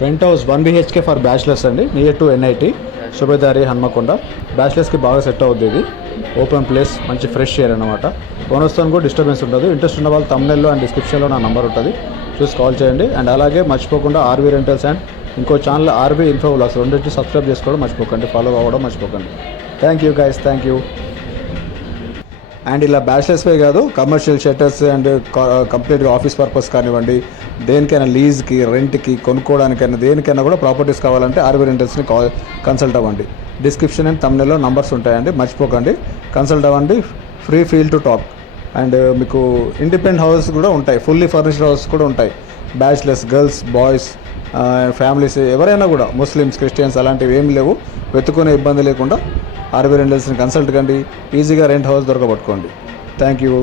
Pent house 1 BHK for bachelors అండి, near to NIT Subedari Hanmakonda. బ్యాచిలర్స్కి బాగా సెట్ అవుద్ది. ఇది ఓపెన్ ప్లేస్, మంచి ఫ్రెష్ ఎయిర్ అనమాట. ఓనర్స్తో కూడా డిస్టర్బెన్స్ ఉండదు. ఇంట్రెస్ట్ ఉన్న వాళ్ళు తమ్నెల్లో అండ్ డిస్క్రిప్షన్లో నా నంబర్ ఉంటుంది, చూసి కాల్ చేయండి. అండ్ అలాగే మర్చిపోకుండా RV రెంటల్స్ అండ్ ఇంకో ఛానల్ RV ఇన్ఫో వ్లాగ్స్ రెండింటిని సబ్స్క్రైబ్ చేసుకోవడం మర్చిపోకండి, ఫాలో అవ్వడం మర్చిపోకండి. Thank you guys, thank you. And ఇలా బ్యాచిలర్స్వే కాదు, కమర్షియల్ షట్టర్స్ అండ్ కంప్లీట్గా ఆఫీస్ పర్పస్ కానివ్వండి, దేనికైనా లీజ్కి, రెంట్కి, కొనుక్కోవడానికైనా, దేనికైనా కూడా ప్రాపర్టీస్ కావాలంటే RV రెంటల్స్ని కన్సల్ట్ అవ్వండి. డిస్క్రిప్షన్ అండ్ తమ్నెల్లో నంబర్స్ ఉంటాయండి, మర్చిపోకండి. కన్సల్ట్ అవ్వండి, free feel to talk. And మీకు ఇండిపెండెంట్ హౌసెస్ కూడా ఉంటాయి, ఫుల్లీ ఫర్నిష్డ్ హౌసెస్ కూడా ఉంటాయి. బ్యాచిలర్స్, గర్ల్స్, బాయ్స్, ఫ్యామిలీస్ ఎవరైనా కూడా, ముస్లిమ్స్, క్రిస్టియన్స్ అలాంటివి ఏం లేవు. వెతుకునే ఇబ్బంది లేకుండా RV రెంటల్స్ని కన్సల్ట్ కండి, ఈజీగా రెంట్ హౌస్ దొరకబట్టుకోండి. Thank you.